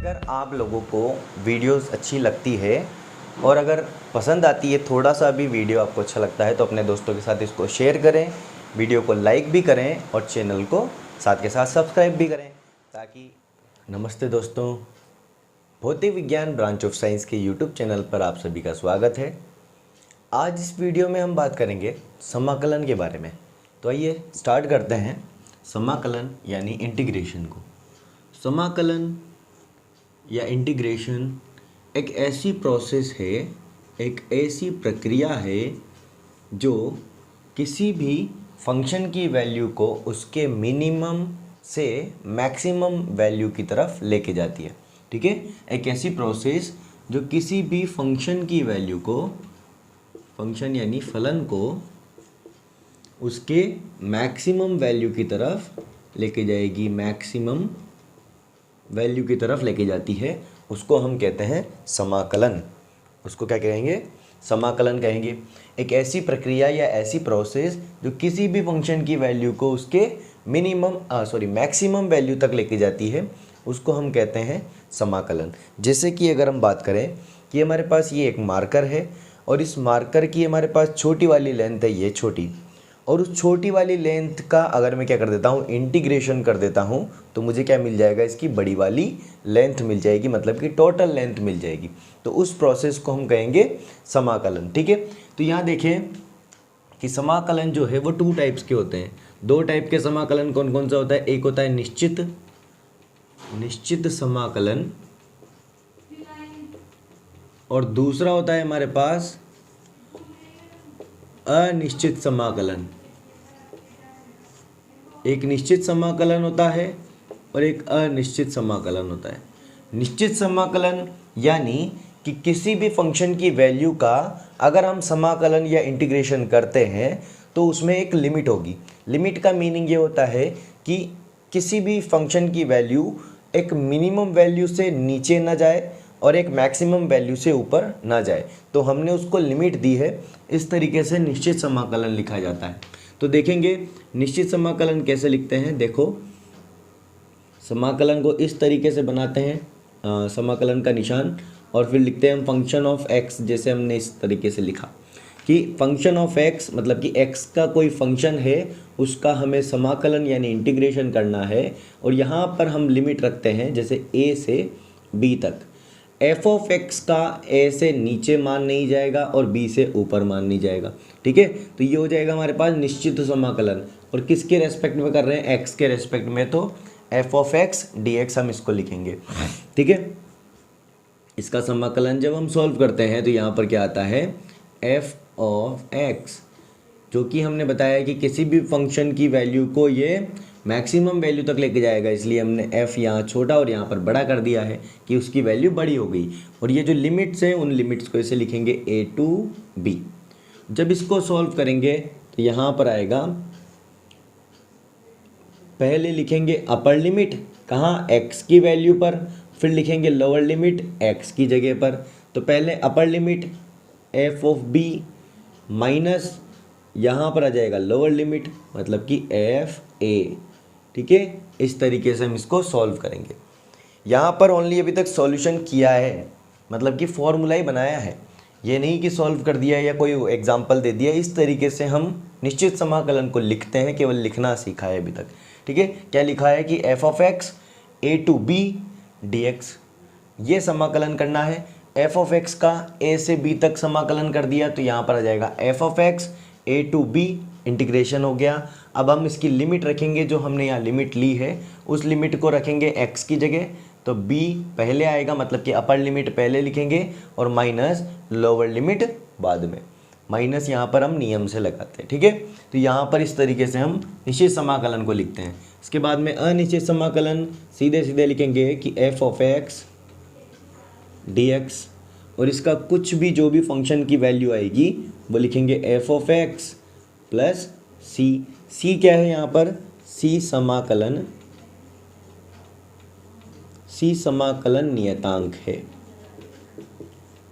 अगर आप लोगों को वीडियोस अच्छी लगती है और अगर पसंद आती है, थोड़ा सा भी वीडियो आपको अच्छा लगता है तो अपने दोस्तों के साथ इसको शेयर करें, वीडियो को लाइक भी करें और चैनल को साथ के साथ सब्सक्राइब भी करें ताकि। नमस्ते दोस्तों, भौतिक विज्ञान ब्रांच ऑफ साइंस के यूट्यूब चैनल पर आप सभी का स्वागत है। आज इस वीडियो में हम बात करेंगे समाकलन के बारे में। तो आइए स्टार्ट करते हैं समाकलन यानी इंटीग्रेशन को। समाकलन या इंटीग्रेशन एक ऐसी प्रोसेस है, एक ऐसी प्रक्रिया है जो किसी भी फंक्शन की वैल्यू को उसके मिनिमम से मैक्सिमम वैल्यू की तरफ लेके जाती है। ठीक है, एक ऐसी प्रोसेस जो किसी भी फंक्शन की वैल्यू को, फंक्शन यानी फलन को, उसके मैक्सिमम वैल्यू की तरफ लेके जाएगी, मैक्सिमम वैल्यू की तरफ लेके जाती है, उसको हम कहते हैं समाकलन। उसको क्या कहेंगे? समाकलन कहेंगे। एक ऐसी प्रक्रिया या ऐसी प्रोसेस जो किसी भी फंक्शन की वैल्यू को उसके मैक्सिमम वैल्यू तक लेके जाती है, उसको हम कहते हैं समाकलन। जैसे कि अगर हम बात करें कि हमारे पास ये एक मार्कर है और इस मार्कर की हमारे पास छोटी वाली लेंथ है, ये छोटी, और उस छोटी वाली लेंथ का अगर मैं क्या कर देता हूँ, इंटीग्रेशन कर देता हूँ, तो मुझे क्या मिल जाएगा? इसकी बड़ी वाली लेंथ मिल जाएगी, मतलब कि टोटल लेंथ मिल जाएगी। तो उस प्रोसेस को हम कहेंगे समाकलन। ठीक है, तो यहाँ देखें कि समाकलन जो है वो 2 टाइप्स के होते हैं। 2 टाइप के समाकलन कौन कौन सा होता है? एक होता है निश्चित समाकलन और दूसरा होता है हमारे पास अनिश्चित समाकलन। एक निश्चित समाकलन होता है और एक अनिश्चित समाकलन होता है। निश्चित समाकलन यानी कि किसी भी फंक्शन की वैल्यू का अगर हम समाकलन या इंटीग्रेशन करते हैं तो उसमें एक लिमिट होगी। लिमिट का मीनिंग ये होता है कि किसी भी फंक्शन की वैल्यू एक मिनिमम वैल्यू से नीचे ना जाए और एक मैक्सिमम वैल्यू से ऊपर ना जाए, तो हमने उसको लिमिट दी है। इस तरीके से निश्चित समाकलन लिखा जाता है। तो देखेंगे निश्चित समाकलन कैसे लिखते हैं। देखो, समाकलन को इस तरीके से बनाते हैं, समाकलन का निशान, और फिर लिखते हैं हम फंक्शन ऑफ एक्स। जैसे हमने इस तरीके से लिखा कि फंक्शन ऑफ एक्स मतलब कि एक्स का कोई फंक्शन है, उसका हमें समाकलन यानी इंटीग्रेशन करना है, और यहाँ पर हम लिमिट रखते हैं जैसे a से b तक। एफ ऑफ एक्स का ए से नीचे मान नहीं जाएगा और बी से ऊपर मान नहीं जाएगा। ठीक है, तो ये हो जाएगा हमारे पास निश्चित समाकलन। और किसके रेस्पेक्ट में कर रहे हैं? एक्स के रेस्पेक्ट में, तो F of x d x हम इसको लिखेंगे। ठीक है, इसका समाकलन जब हम सॉल्व करते हैं तो यहाँ पर क्या आता है? एफ ऑफ एक्स, जो कि हमने बताया कि किसी भी फंक्शन की वैल्यू को ये मैक्सिमम वैल्यू तक लेके जाएगा, इसलिए हमने f यहाँ छोटा और यहाँ पर बड़ा कर दिया है कि उसकी वैल्यू बड़ी हो गई। और ये जो लिमिट्स हैं उन लिमिट्स को ऐसे लिखेंगे a to b। जब इसको सॉल्व करेंगे तो यहाँ पर आएगा, पहले लिखेंगे अपर लिमिट कहाँ? x की वैल्यू पर, फिर लिखेंगे लोअर लिमिट x की जगह पर। तो पहले upper limit f of b minus यहाँ पर आ जाएगा लोअर लिमिट मतलब कि एफ ए। ठीक है, इस तरीके से हम इसको सॉल्व करेंगे। यहाँ पर ओनली अभी तक सॉल्यूशन किया है, मतलब कि फॉर्मूला ही बनाया है, ये नहीं कि सॉल्व कर दिया या कोई एग्जांपल दे दिया। इस तरीके से हम निश्चित समाकलन को लिखते हैं, केवल लिखना सीखा है अभी तक। ठीक है, क्या लिखा है कि f of x a to b d x, ये समाकलन करना है। एफ ऑफ एक्स का ए से बी तक समाकलन कर दिया तो यहाँ पर आ जाएगा f of x a to b, integration हो गया। अब हम इसकी लिमिट रखेंगे, जो हमने यहाँ लिमिट ली है उस लिमिट को रखेंगे x की जगह, तो b पहले आएगा, मतलब कि अपर लिमिट पहले लिखेंगे और माइनस लोअर लिमिट बाद में। माइनस यहाँ पर हम नियम से लगाते हैं। ठीक है, तो यहाँ पर इस तरीके से हम निश्चित समाकलन को लिखते हैं। इसके बाद में अनिश्चित समाकलन सीधे सीधे लिखेंगे कि f of x d x, और इसका कुछ भी जो भी फंक्शन की वैल्यू आएगी वो लिखेंगे एफ ऑफ एक्स प्लस सी। सी क्या है यहाँ पर? सी समाकलन नियतांक है।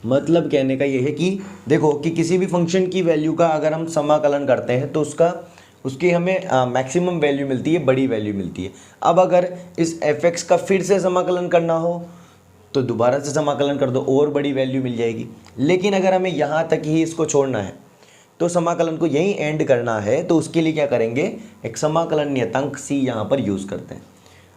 मतलब कहने का ये है कि देखो कि किसी भी फंक्शन की वैल्यू का अगर हम समाकलन करते हैं तो उसकी हमें मैक्सिमम वैल्यू मिलती है, बड़ी वैल्यू मिलती है। अब अगर इस एफ एक्स का फिर से समाकलन करना हो तो दोबारा से समाकलन कर दो और बड़ी वैल्यू मिल जाएगी। लेकिन अगर हमें यहाँ तक ही इसको छोड़ना है तो समाकलन को यहीं एंड करना है, तो उसके लिए क्या करेंगे, एक समाकलन नियतांक c यहाँ पर यूज़ करते हैं।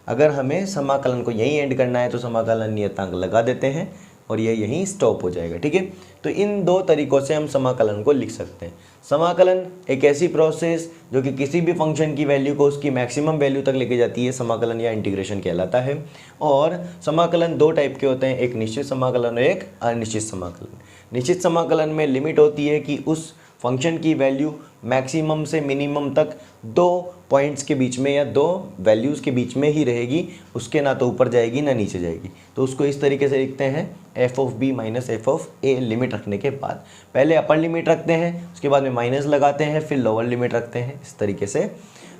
अगर हमें समाकलन को यहीं एंड करना है तो समाकलन नियतांक लगा देते हैं और ये यहीं स्टॉप हो जाएगा। ठीक है, तो इन दो तरीक़ों से हम समाकलन को लिख सकते हैं। समाकलन एक ऐसी प्रोसेस जो कि किसी भी फंक्शन की वैल्यू को उसकी मैक्सिमम वैल्यू तक लेके जाती है, समाकलन या इंटीग्रेशन कहलाता है। और समाकलन दो टाइप के होते हैं, एक निश्चित समाकलन और एक अनिश्चित समाकलन। निश्चित समाकलन में लिमिट होती है कि उस फंक्शन की वैल्यू मैक्सिमम से मिनिमम तक दो पॉइंट्स के बीच में या दो वैल्यूज़ के बीच में ही रहेगी, उसके ना तो ऊपर जाएगी ना नीचे जाएगी। तो उसको इस तरीके से लिखते हैं f of b minus f of a. Limit रखने के बाद पहले अपर लिमिट रखते हैं, उसके बाद में माइनस लगाते हैं, फिर लोअर लिमिट रखते हैं। इस तरीके से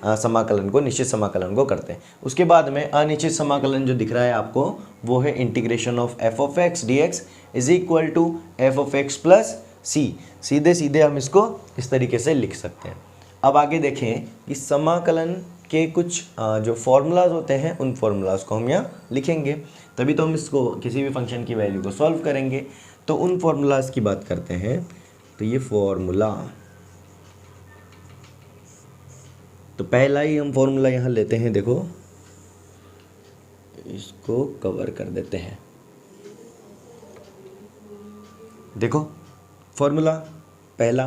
समाकलन को, निश्चित समाकलन को करते हैं। उसके बाद में अनिश्चित समाकलन जो दिख रहा है आपको, वो है integration of f of x d x is equal to f of x plus c. सीधे सीधे हम इसको इस तरीके से लिख सकते हैं। अब आगे देखें कि समाकलन के कुछ जो फॉर्मूलाज होते हैं, उन फॉर्मूलाज को हम यहाँ लिखेंगे, तभी तो हम इसको किसी भी फंक्शन की वैल्यू को सॉल्व करेंगे। तो उन फॉर्मूलाज की बात करते हैं। तो ये फॉर्मूला, तो पहला ही हम फॉर्मूला यहाँ लेते हैं। देखो, इसको कवर कर देते हैं। देखो फॉर्मूला पहला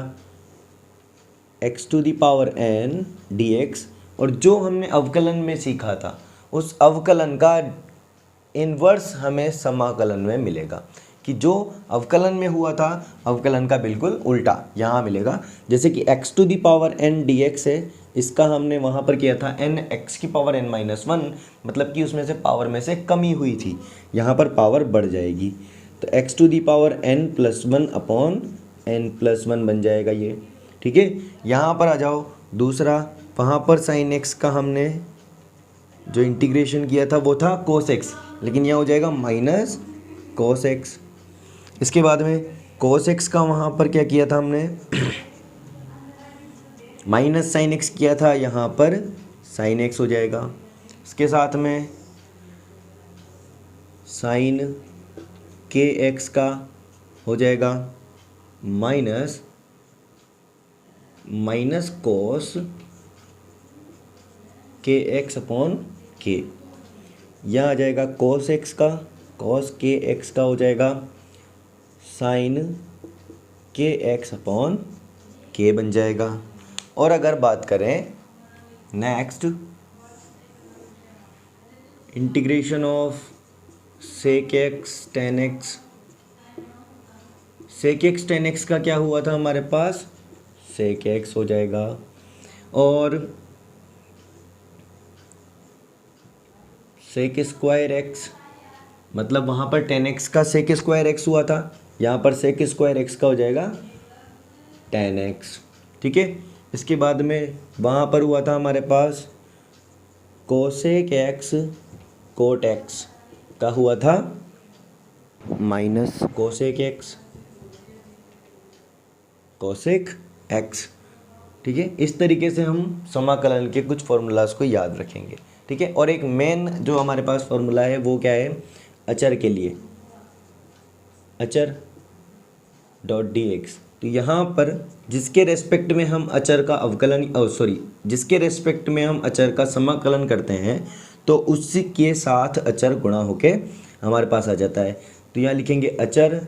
x to the power n dx, और जो हमने अवकलन में सीखा था उस अवकलन का इन्वर्स हमें समाकलन में मिलेगा, कि जो अवकलन में हुआ था अवकलन का बिल्कुल उल्टा यहाँ मिलेगा। जैसे कि x to the power n dx है, इसका हमने वहाँ पर किया था n x की पावर n माइनस 1, मतलब कि उसमें से पावर में से कमी हुई थी, यहाँ पर पावर बढ़ जाएगी। तो x to the power n plus 1 upon n plus 1 बन जाएगा ये। ठीक है, यहाँ पर आ जाओ। दूसरा, वहाँ पर साइन x का हमने जो इंटीग्रेशन किया था वो था कोस x, लेकिन यहाँ हो जाएगा माइनस कोस x। इसके बाद में कोस x का वहाँ पर क्या किया था हमने माइनस साइन x किया था, यहाँ पर साइन x हो जाएगा। इसके साथ में साइन के एक्स का हो जाएगा माइनस कोस के एक्स अपॉन के। यह आ जाएगा कोस एक्स का, कोस के एक्स का हो जाएगा साइन के एक्स अपॉन के बन जाएगा। और अगर बात करें next, integration of sec x tan x. Sec x tan x का क्या हुआ था हमारे पास, सेक एक्स हो जाएगा। और सेक स्क्वायर एक्स, मतलब वहाँ पर टेन एक्स का सेक स्क्वायर एक्स हुआ था, यहाँ पर सेक स्क्वायर एक्स का हो जाएगा टेन एक्स। ठीक है, इसके बाद में वहाँ पर हुआ था हमारे पास कोसेक एक्स कोट एक्स का हुआ था minus cosec x cosec x. ठीक है, इस तरीके से हम समाकलन के कुछ फॉर्मूलाज को याद रखेंगे। ठीक है, और एक मेन जो हमारे पास फॉर्मूला है वो क्या है, अचर के लिए, अचर डॉट डी एक्स। तो यहाँ पर जिसके रेस्पेक्ट में हम अचर का अवकलन जिसके रेस्पेक्ट में हम अचर का समाकलन करते हैं तो उसी के साथ अचर गुणा होके हमारे पास आ जाता है। तो यहाँ लिखेंगे अचर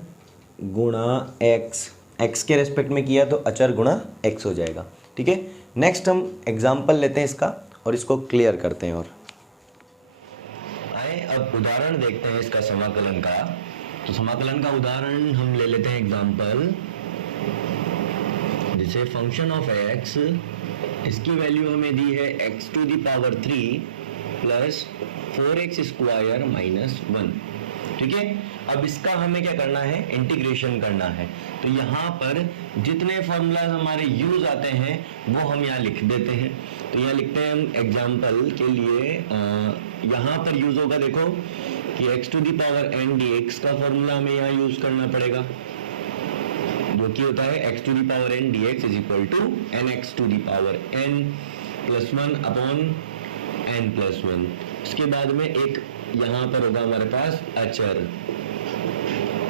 गुणा एक्स, एक्स के रेस्पेक्ट में किया तो अचर गुणा एक्स हो जाएगा। ठीक है, नेक्स्ट हम एग्जाम्पल लेते हैं इसका और इसको क्लियर करते हैं। और आए अब उदाहरण देखते हैं इसका समाकलन का। तो समाकलन का उदाहरण हम ले लेते हैं एग्जाम्पल, जैसे फंक्शन ऑफ एक्स, इसकी वैल्यू हमें दी है x to the power 3 plus 4x square minus 1। ठीक है, अब इसका हमें क्या करना है, इंटीग्रेशन करना है। तो यहाँ पर जितने फॉर्मूलाज हमारे यूज आते हैं वो हम यहाँ लिख देते हैं। तो यहाँ लिखते हैं हम एग्जाम्पल के लिए, यहाँ पर यूज होगा, देखो कि x to the power n dx का फॉर्मूला हमें यहाँ यूज करना पड़ेगा, जो कि होता है x to the power n dx is equal to nx to the power n plus 1 upon n plus 1। इसके बाद में एक यहां पर होगा हमारे पास अचर,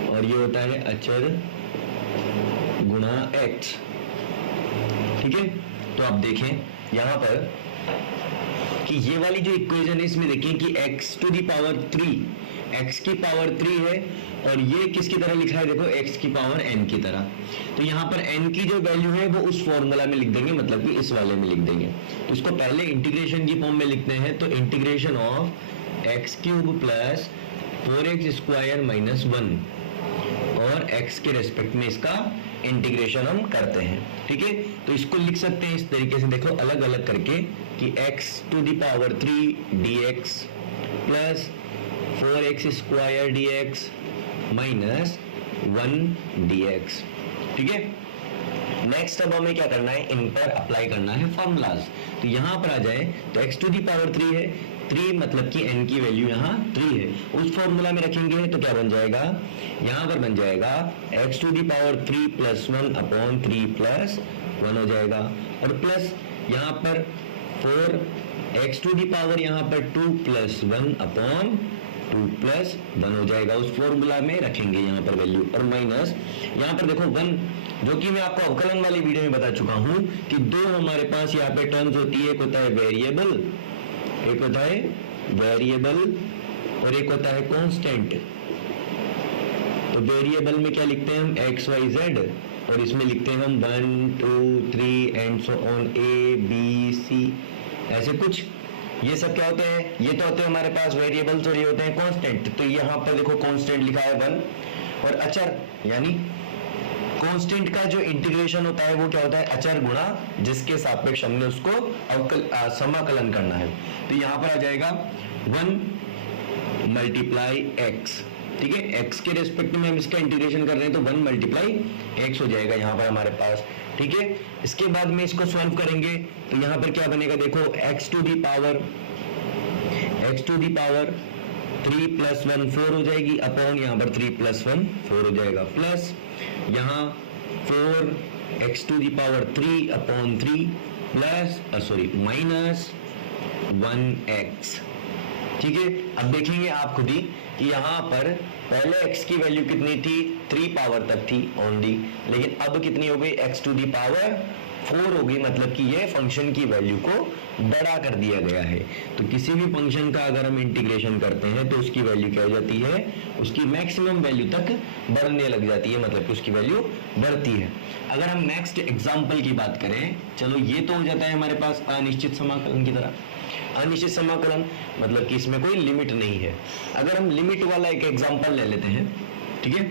और ये होता है अचर गुणा x। ठीक है, तो आप देखें यहां पर कि ये वाली जो इक्वेशन है इसमें देखें कि x to the power 3, x की पावर 3 है, और ये किसकी तरह लिखा है, देखो x की पावर n की तरह। तो यहाँ पर n की जो वैल्यू है वो उस फॉर्मूला में लिख देंगे, मतलब कि इस वाले में लिख देंगे। तो इसको पहले इंटीग्रेशन की फॉर्म में लिखते हैं, तो integration of x cube plus 4x square minus 1, और x के रेस्पेक्ट में इसका इंटीग्रेशन हम करते हैं। ठीक है, तो इसको लिख सकते हैं इस तरीके से, देखो अलग अलग करके, कि x to the power 3 dx plus 4x square dx minus 1 dx। ठीक है, नेक्स्ट अब हमें क्या करना है, इन पर अप्लाई करना है फॉर्मूलाज। तो यहां पर आ जाए तो x टू दी पावर 3 है, 3 मतलब कि n की वैल्यू यहाँ 3 है, उस फॉर्मूला में रखेंगे तो क्या बन जाएगा, यहां पर बन जाएगा x to the power 3 plus 1 upon 3 plus 1 हो जाएगा, और प्लस यहाँ पर 4 x टू दी पावर यहाँ पर 2 प्लस 1 अपॉन 2 प्लस 1 हो जाएगा, उस फॉर्मूला में रखेंगे यहाँ पर वैल्यू, और माइनस यहाँ पर देखो 1, जो कि मैं आपको अवकलन वाली वीडियो में बता चुका हूं कि दो हमारे पास यहाँ पे टर्म्स होती है, एक होता है वेरिएबल, एक होता है वेरिएबल और एक होता है कांस्टेंट। तो वेरिएबल में क्या लिखते हैं हम, एक्स वाई जेड, और इसमें लिखते हैं हम 1 2 3 and so on, A B C, ऐसे कुछ। ये सब क्या होते हैं, ये तो होते हैं हमारे पास वेरिएबल्स, और ये होते हैं कांस्टेंट। तो यहाँ पर देखो कांस्टेंट लिखा है 1, और अचर यानी कांस्टेंट का जो इंटीग्रेशन होता है वो क्या होता है, अचर गुणा जिसके सापेक्ष हमने उसको समाकलन करना है। तो यहां पर आ जाएगा 1 मल्टीप्लाई एक्स। ठीक है, एक्स के रेस्पेक्ट में हम इसका इंटीग्रेशन कर रहे हैं, तो 1 मल्टीप्लाई एक्स हो जाएगा यहाँ पर हमारे पास। ठीक है, इसके बाद में इसको सॉल्व करेंगे तो यहाँ पर क्या बनेगा, देखो x to the power 3 plus 1 4 हो जाएगी, अपॉन यहाँ पर 3 प्लस 1 4 हो जाएगा, प्लस यहाँ 4x to the power 3 upon 3 plus minus 1x। ठीक है, अब देखेंगे आप खुद ही कि यहाँ पर पहले x की वैल्यू कितनी थी, 3 पावर तक थी ओनली, लेकिन अब कितनी हो गई, x टू दी पावर 4 हो गई, मतलब कि ये फंक्शन की वैल्यू को बड़ा कर दिया गया है। तो किसी भी फंक्शन का अगर हम इंटीग्रेशन करते हैं तो उसकी वैल्यू क्या हो जाती है, उसकी मैक्सिमम वैल्यू तक बढ़ने लग जाती है, मतलब कि उसकी वैल्यू बढ़ती है। अगर हम नेक्स्ट एग्जांपल की बात करें, चलो ये तो हो जाता है हमारे पास अनिश्चित समाकलन की तरह। अनिश्चित समाकलन मतलब कि इसमें कोई लिमिट नहीं है। अगर हम लिमिट वाला एक एग्जांपल ले लेते हैं, ठीक है,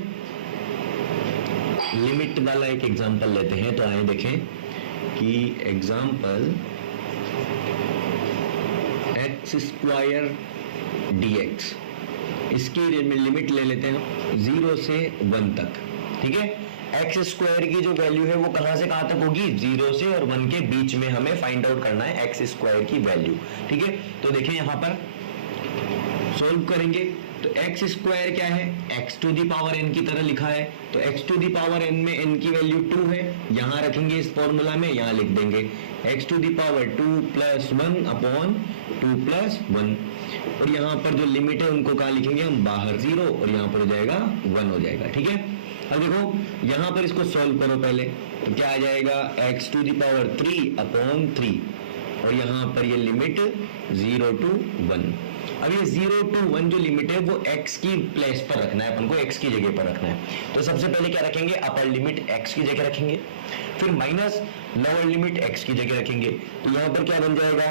लिमिट वाला एक एग्जांपल लेते हैं, तो आए देखें कि एग्जांपल एक्स स्क्वायर dx, इसकी लिमिट ले लेते हैं 0 से 1 तक। ठीक है, एक्स स्क्वायर की जो वैल्यू है वो कहां से कहां तक होगी, 0 से और 1 के बीच में हमें फाइंड आउट करना है एक्स स्क्वायर की वैल्यू। ठीक है, तो देखिए यहां पर सॉल्व करेंगे तो एक्स स्क्वायर क्या है, x to the power n की तरह लिखा है, तो x to the power n में n की वैल्यू 2 है, यहां रखेंगे इस फॉर्मूला में, यहां लिख देंगे x to the power 2 plus 1 upon 2 plus 1, और यहाँ पर जो लिमिट है उनको कहाँ लिखेंगे हम, बाहर 0, और यहाँ पर हो जाएगा 1 हो जाएगा। ठीक है, अब देखो यहाँ पर इसको सॉल्व करो पहले, तो क्या आ जाएगा, x to the power 3 upon 3, और यहाँ पर ये लिमिट 0 to 1। अब ये 0 to 1 जो लिमिट है वो x की प्लेस पर रखना है, अपन को x की जगह पर रखना है। तो सबसे पहले क्या रखेंगे, अपर लिमिट x की जगह रखेंगे, फिर माइनस लोअर लिमिट x की जगह रखेंगे। तो यहाँ पर क्या बन जाएगा,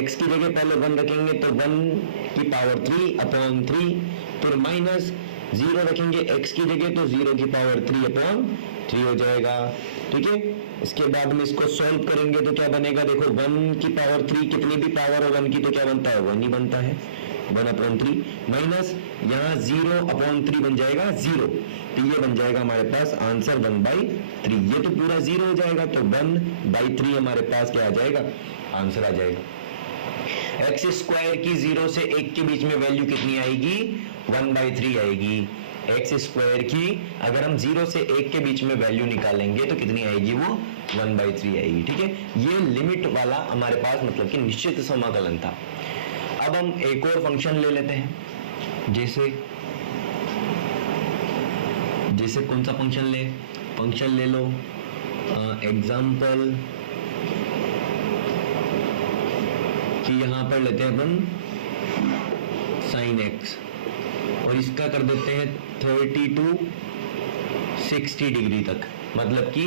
x की जगह पहले 1 रखेंगे तो 1 की पावर 3 अपॉन 3, फिर माइनस 0 रखेंगे x की जगह तो 0 की पावर 3 अपॉन 3 हो जाएगा। ठीक है, इसके बाद में इसको सॉल्व करेंगे तो क्या बनेगा, देखो 1 की पावर 3, कितनी भी पावर हो 1 की तो क्या बनता है, 1 ही बनता है, 1 अपॉन 3, माइनस यहाँ 0 अपॉन 3 बन जाएगा 0, तो ये बन जाएगा हमारे पास आंसर 1/3। ये तो पूरा 0 हो जाएगा, तो 1/3 हमारे पास क्या आ जाएगा, आंसर आ जाएगा। एक्स स्क्वायर की 0 से 1 के बीच में वैल्यू कितनी आएगी, 1/3 आएगी। एक्स स्क्वायर की अगर हम 0 से 1 के बीच में वैल्यू निकालेंगे तो कितनी आएगी, वो 1/3 आएगी। ठीक है, ये लिमिट वाला हमारे पास मतलब कि निश्चित समाकलन था। अब हम एक और फंक्शन ले लेते हैं, जैसे जैसे कौन सा फंक्शन ले लो, एग्जाम्पल कि यहां पर लेते हैं अपन sin x और इसका कर देते हैं 30 to 60 डिग्री तक, मतलब कि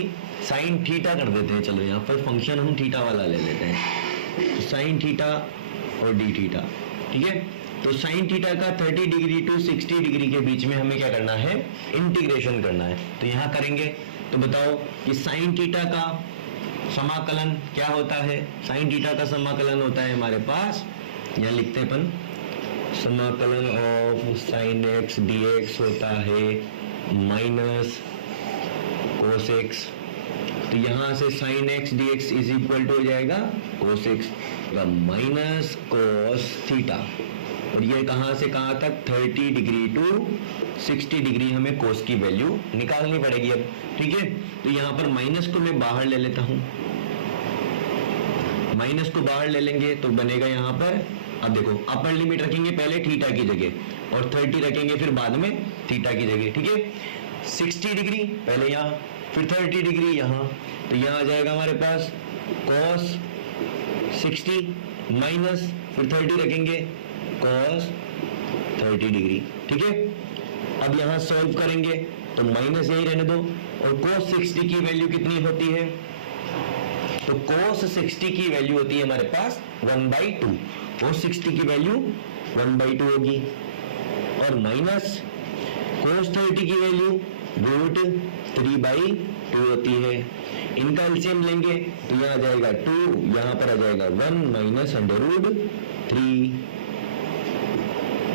sin थीटा कर देते हैं। चलो यहाँ पर फंक्शन हम थीटा वाला ले लेते हैं, तो sin थीटा और d थीटा, ठीक है। तो sin थीटा का 30 डिग्री टू 60 डिग्री के बीच में हमें क्या करना है, इंटीग्रेशन करना है। तो यहाँ करेंगे, तो बताओ कि sin थीटा का समाकलन क्या होता है। sin थीटा का समाकलन होता है हमारे पास, यहाँ लिखते हैं अपन, समाकलन ऑफ sin x dx होता है माइनस cos x। तो यहाँ से sin x dx is equal to हो जाएगा cos x minus cos theta, और ये कहां से कहां तक, 30 डिग्री टू 60 डिग्री हमें cos की वैल्यू निकालनी पड़ेगी अब, ठीक है। तो यहाँ पर माइनस को मैं बाहर ले लेता हूं, माइनस को बाहर ले लेंगे तो बनेगा यहाँ पर, अब देखो अपर लिमिट रखेंगे पहले थीटा की जगह और 30 रखेंगे फिर बाद में थीटा की जगह, ठीक है। 60 डिग्री पहले यहाँ, फिर 30 डिग्री यहाँ, तो यहाँ आ जाएगा हमारे पास cos 60 माइनस फिर 30 रखेंगे cos 30 डिग्री, ठीक है। अब यहाँ सॉल्व करेंगे तो माइनस यही रहने दो, और cos 60 की वैल्यू कितनी होती है, तो cos 60 की वैल्यू होती है हमारे पास 1/2, cos 60 की वैल्यू 1/2 होगी, और माइनस cos 30 की वैल्यू √3/2 होती है। इनका एलसीएम लेंगे तो यहाँ आ जाएगा 2, यहाँ पर आ जाएगा 1 माइनस √3।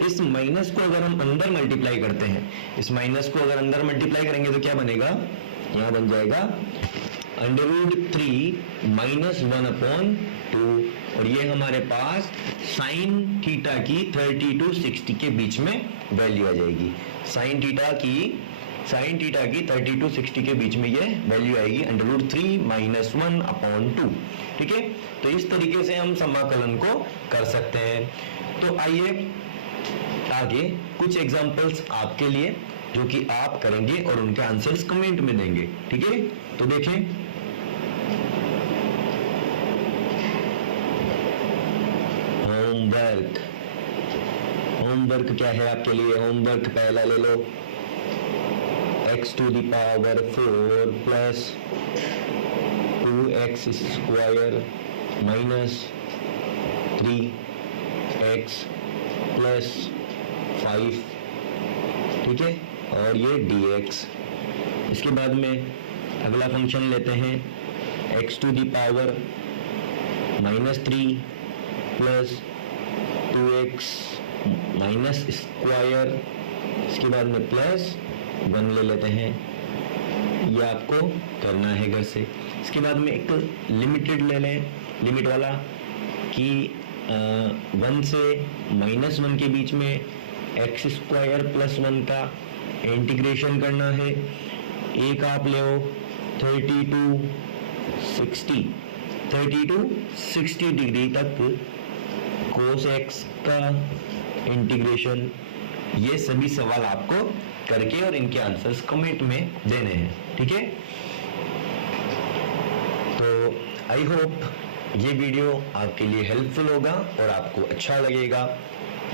इस माइनस को अगर हम अंदर मल्टीप्लाई करते हैं, इस माइनस को अगर अंदर मल्टीप्लाई करेंगे तो क्या बनेगा, यहाँ बन जाएगा √3 माइनस 1/2, और ये हमारे पास sin थीटा की 30 to 60 के बीच में वैल्यू आ जाएगी। sin थीटा की 30 to 60 के बीच में ये वैल्यू आएगी √3 माइनस 1/2, ठीक है। तो इस तरीके से हम समाकलन को कर सकते हैं। तो आइए आगे कुछ एग्जांपल्स आपके लिए जो कि आप करेंगे और उनके आंसर्स कमेंट में देंगे, ठीक है। तो देखें, होमवर्क क्या है आपके लिए, होमवर्क पहला ले लो, x to the power 4 plus 2x square minus 3x plus 5, ठीक है, और ये dx। इसके बाद में अगला फंक्शन लेते हैं x to the power -3 plus 2x minus square, इसके बाद में प्लस 1 ले लेते हैं, ये आपको करना है घर से। इसके बाद में एक लिमिटेड ले लें, लिमिट वाला, कि 1 से -1 के बीच में x स्क्वायर प्लस 1 का इंटीग्रेशन करना है। एक आप ले 30 to 60 डिग्री तक cos x का इंटीग्रेशन। ये सभी सवाल आपको करके और इनके आंसर्स कमेंट में देने हैं, ठीक है। तो आई होप ये वीडियो आपके लिए हेल्पफुल होगा और आपको अच्छा लगेगा।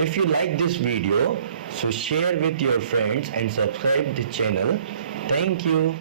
If you like this video, so share with your friends and subscribe the channel. Thank you.